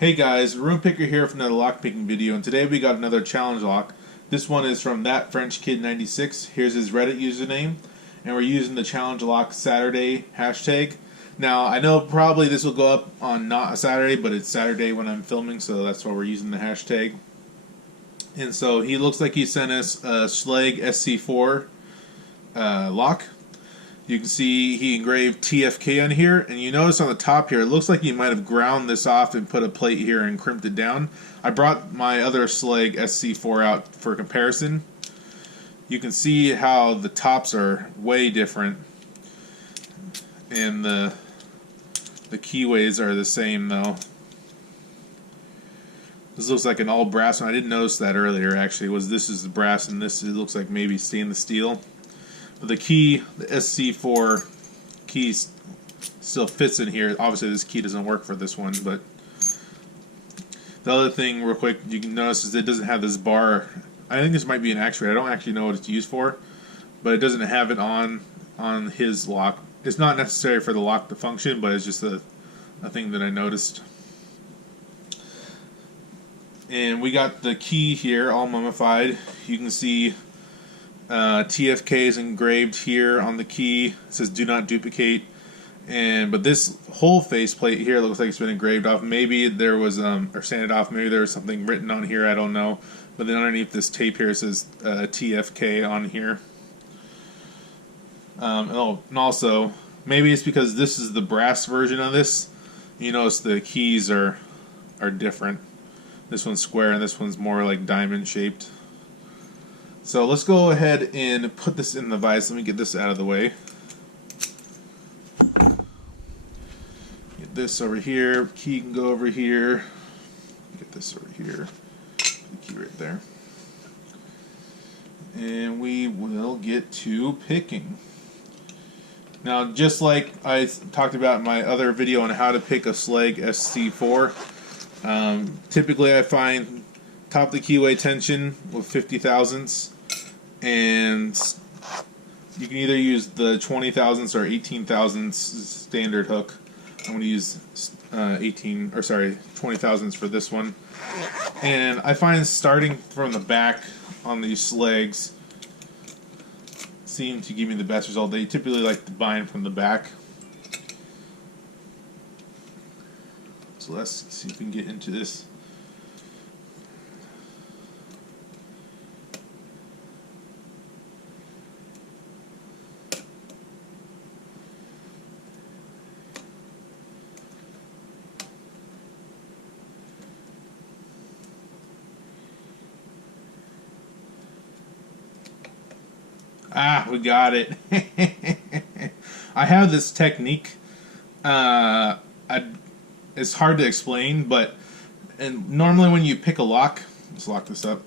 Hey guys, RoonPicker here from another lockpicking video, and today we got another challenge lock. This one is from That French Kid 96. Here's his Reddit username, and we're using the challenge lock Saturday hashtag. Now I know probably this will go up on not a Saturday, but it's Saturday when I'm filming, so that's why we're using the hashtag. And so he looks like he sent us a Schlage SC4 lock. You can see he engraved TFK on here, and you notice on the top here, it looks like he might have ground this off and put a plate here and crimped it down. I brought my other Schlage SC4 out for comparison. You can see how the tops are way different, and the keyways are the same though. This looks like an all brass one. I didn't notice that earlier actually. This is the brass and this it looks like maybe stainless steel. But the key, the SC4 key still fits in here. Obviously this key doesn't work for this one, but the other thing real quick you can notice is it doesn't have this bar. I think this might be an actuator. I don't actually know what it's used for, but it doesn't have it on his lock. It's not necessary for the lock to function, but it's just a thing that I noticed. And we got the key here all mummified. You can see TFK is engraved here on the key. It says do not duplicate. But this whole faceplate here looks like it's been engraved off. Maybe there was or sanded off. Maybe there was something written on here. I don't know. But then underneath this tape here it says TFK on here. And also maybe it's because this is the brass version of this. You notice the keys are different. This one's square and this one's more like diamond shaped. So let's go ahead and put this in the vise. Let me get this out of the way. Get this over here. Key can go over here. Get this over here. The key right there. And we will get to picking. Now, just like I talked about in my other video on how to pick a Schlage SC4, typically I find top the keyway tension with 50 thousandths, and you can either use the 20 thousandths or 18 thousandths standard hook. I'm going to use 20 thousandths for this one. And I find starting from the back on these Schlages seem to give me the best result. They typically like to bind from the back. So let's see if we can get into this. Ah, we got it. I have this technique. It's hard to explain, but normally when you pick a lock, let's lock this up.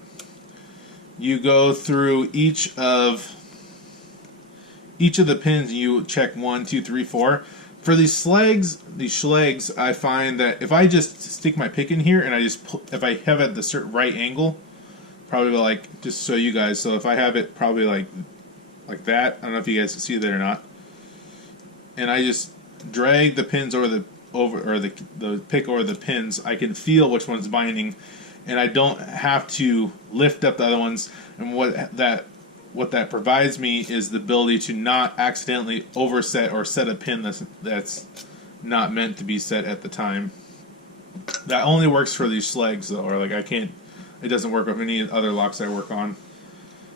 You go through each of the pins. And you check 1, 2, 3, 4. For these Schlages, I find that if I just stick my pick in here and I just if I have it at the certain right angle, probably like just so you guys. So if I have it probably like that. I don't know if you guys can see that or not. And I just drag the pins over the pick over the pins. I can feel which one's binding, and I don't have to lift up the other ones. And what that provides me is the ability to not accidentally overset or set a pin that's not meant to be set at the time. That only works for these Schlages though, or like it doesn't work with any other locks I work on.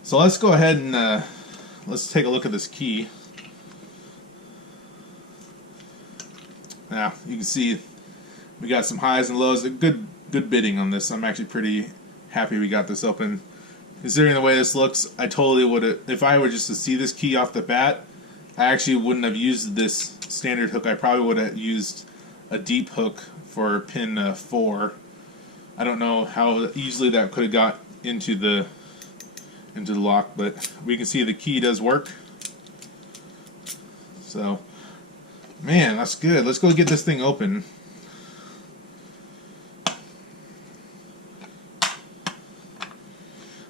So let's go ahead and let's take a look at this key. Now you can see we got some highs and lows. Good bidding on this. I'm actually pretty happy we got this open. Considering the way this looks, I totally would have, if I were just to see this key off the bat, I actually wouldn't have used this standard hook. I probably would have used a deep hook for pin 4. I don't know how easily that could have got into the lock, but we can see the key does work. So, man, that's good. Let's go get this thing open.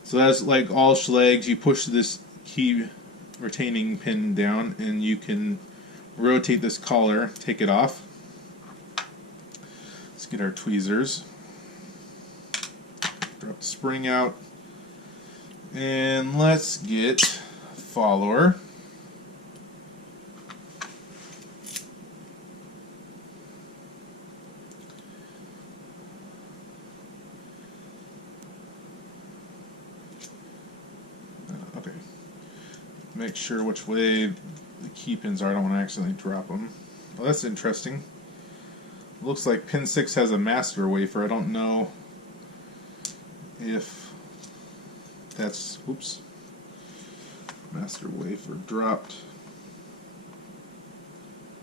So that's like all Schlages. You push this key retaining pin down and you can rotate this collar, take it off. get our tweezers. Drop the spring out. And let's get follower. Okay. Make sure which way the key pins are. I don't want to accidentally drop them. Well, that's interesting. Looks like pin 6 has a master wafer. I don't know if that's, oops, master wafer dropped.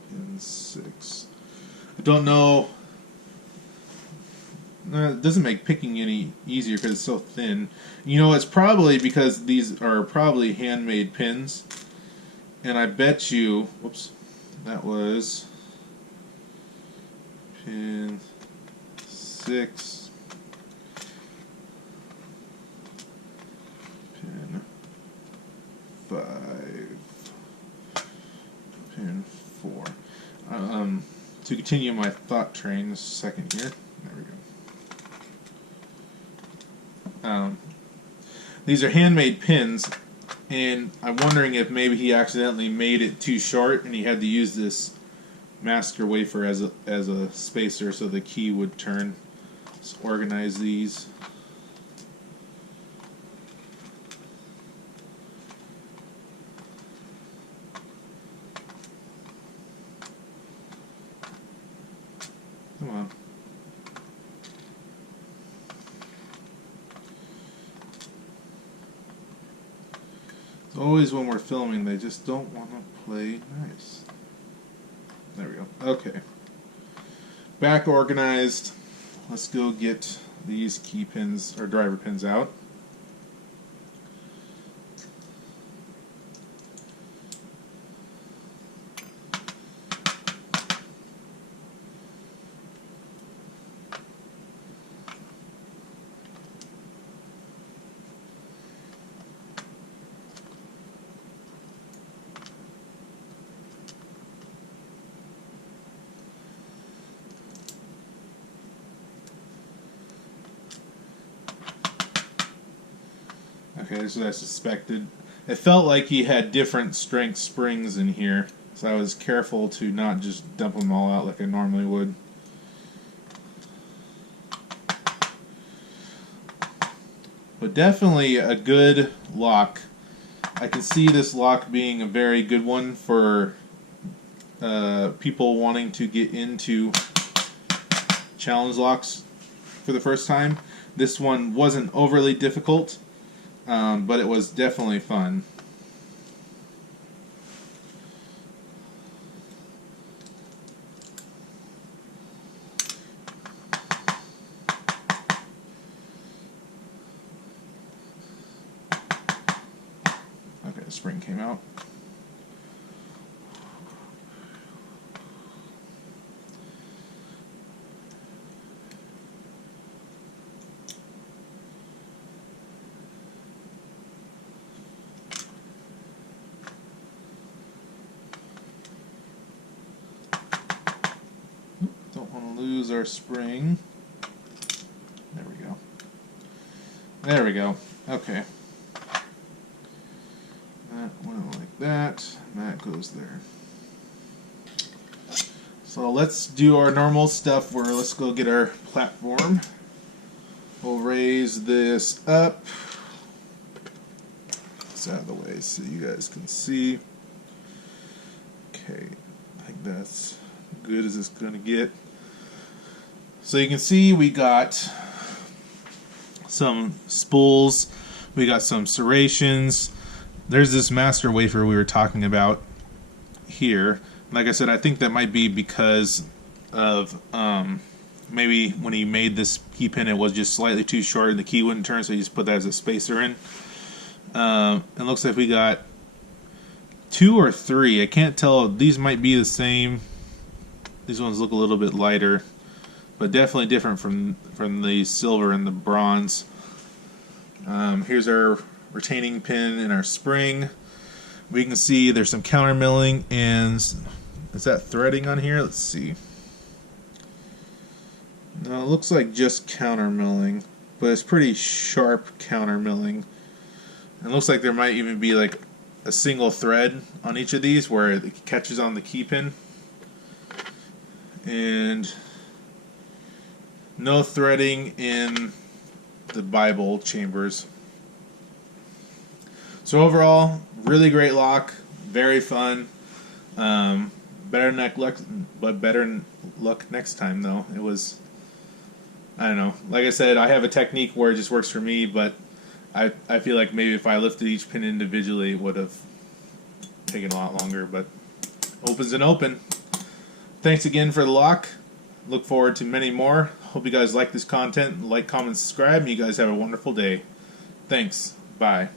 Pin 6. I don't know. It doesn't make picking any easier because it's so thin. You know, it's probably because these are probably handmade pins. And I bet you, whoops, that was pin 6, pin 5, pin 4. To continue my thought train, just a second here. There we go. These are handmade pins, and I'm wondering if maybe he accidentally made it too short, and he had to use this master wafer as a spacer so the key would turn. Let's organize these. Come on. It's always when we're filming, they just don't want to play nice. There we go. Okay. Back organized. Let's go get these key pins or driver pins out. Okay, this is what I suspected. It felt like he had different strength springs in here, so I was careful to not just dump them all out like I normally would. But definitely a good lock. I can see this lock being a very good one for people wanting to get into challenge locks for the first time. This one wasn't overly difficult. But it was definitely fun. Okay, the spring came out. Don't want to lose our spring. There we go. There we go. Okay. That went like that. And that goes there. So let's do our normal stuff where let's go get our platform. We'll raise this up. It's out of the way so you guys can see. Okay. I think that's good as it's going to get. So you can see we got some spools, we got some serrations. There's this master wafer we were talking about here. Like I said, I think that might be because of maybe when he made this key pin it was just slightly too short and the key wouldn't turn, so he just put that as a spacer in. It looks like we got 2 or 3. I can't tell. These might be the same. These ones look a little bit lighter, but definitely different from the silver and the bronze. Here's our retaining pin and our spring. We can see there's some counter milling, and is that threading on here? Let's see. Now it looks like just counter milling, but it's pretty sharp counter milling. And it looks like there might even be like a single thread on each of these where it catches on the key pin. And no threading in the Bible chambers. So overall, really great lock, very fun. Better luck next time though. It was, I don't know. Like I said, I have a technique where it just works for me, but I feel like maybe if I lifted each pin individually, it would have taken a lot longer. But opens and open. Thanks again for the lock. Look forward to many more. Hope you guys like this content. Like, comment, subscribe, and you guys have a wonderful day. Thanks. Bye.